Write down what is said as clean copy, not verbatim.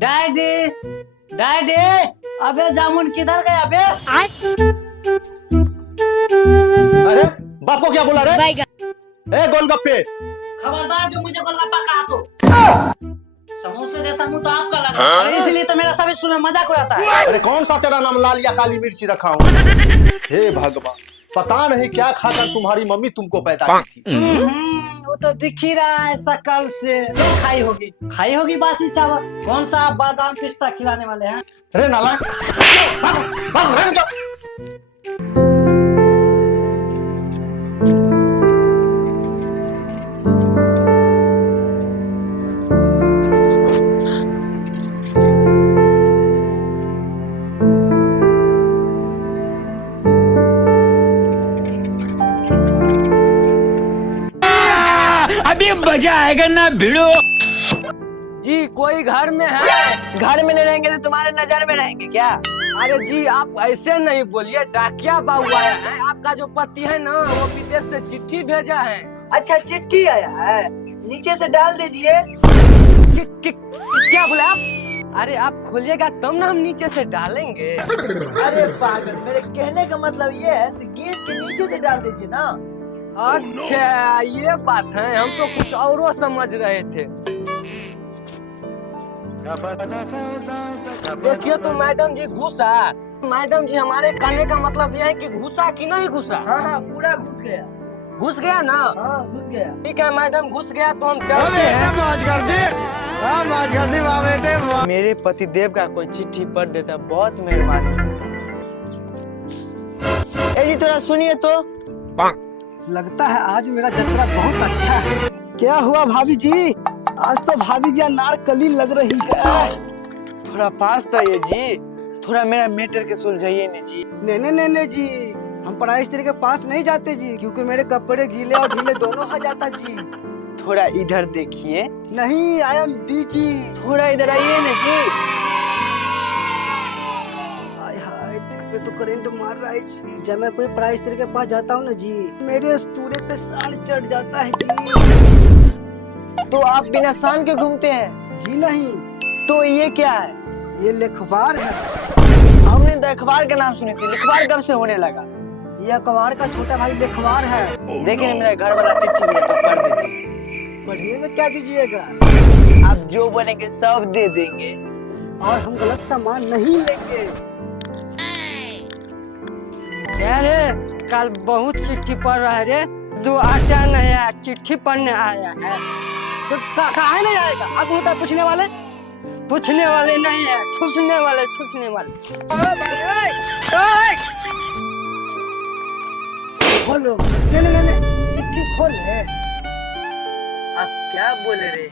Daddy daddy, अबे जामुन किधर गया बे? अरे बाप को क्या बोला रे? ए गोलगप्पे, खबरदार जो मुझे गोलगप्पा कहा तो समोसे जैसा मुंह तो आपका लग रहा है, इसलिए तो मेरा सब स्कूल में मजाक उड़ाता है। अरे कौन सा तेरा नाम लाल या काली मिर्ची रखा हूँ? हे भगवान, पता नहीं क्या खाकर तुम्हारी मम्मी तुमको पैदा की थी। वो तो दिख ही रहा है शकल से। खाई होगी बासी चावल। कौन सा आप बादाम पिस्ता खिलाने वाले हैं? अरे नाला अभी मजा आएगा ना भिड़ो। जी कोई घर में है? घर में नहीं रहेंगे तो तुम्हारे नजर में रहेंगे क्या? अरे जी आप ऐसे नहीं बोलिए, डाकिया बाबू आया है। आपका जो पति है ना वो विदेश से चिट्ठी भेजा है। अच्छा चिट्ठी आया है, नीचे से डाल दीजिए। क्या बोले आप? अरे आप खोलिएगा तब ना हम नीचे से डालेंगे। अरे पागल, मेरे कहने का मतलब ये है गेट के नीचे से डाल दीजिए ना। अच्छा ये बात है, हम तो कुछ और समझ रहे थे। देखिए तो मैडम जी घुसा। मैडम जी हमारे कहने का मतलब यह है कि घुसा कि नहीं घुसा? हाँ पूरा घुस गया। घुस गया ना? हाँ घुस गया। ठीक है मैडम घुस गया तो हम चलते हैं। मौज कर दी वाह बेटे। मेरे पति देव का कोई चिट्ठी पढ़ देता, बहुत मेहरबानी होता। ए जी थोड़ा सुनिए तो। लगता है आज मेरा जतरा बहुत अच्छा है। क्या हुआ भाभी जी? आज तो भाभी जी अनारकली लग रही है। थोड़ा पास था ये जी, थोड़ा मेरा मैटर के सुलझाइए ने जी। नहीं जी, हम पढ़ाई स्त्री के पास नहीं जाते जी, क्योंकि मेरे कपड़े गीले और ढीले दोनों हो जाता जी। थोड़ा इधर देखिए। नहीं, आई एम बिजी। थोड़ा इधर आइए ना जी। हाय दिल पे तो करंट मार रहा है जी। जब मैं कोई पढ़ाई स्त्री के पास जाता हूँ ना जी, मेरे स्तूरे पे सान चढ़ जाता है जी। तो आप बिना सान के घूमते हैं? जी नहीं। तो ये क्या है? ये लिखवार है। हमने तो अखबार का नाम सुनी थी, लिखवार कब से होने लगा? ये अखबार का छोटा भाई लिखवार है। देखिए मेरा घर वाला चिट्ठी भेजा तो पढ़ दीजिए। पढ़ने में क्या दीजिएगा? आप जो बोलेंगे सब दे देंगे। और हम गलत सामान नहीं लेंगे। अरे कल बहुत चिट्ठी पढ़ रहा है रे, तू आता नहीं है, चिट्ठी पढ़ने आया है। तो काहे नहीं आएगा? आप होता पूछने वाले नहीं है, छूसने वाले। खोलो। नहीं, चिट्ठी खोल ले। आप क्या बोल रहे हैं?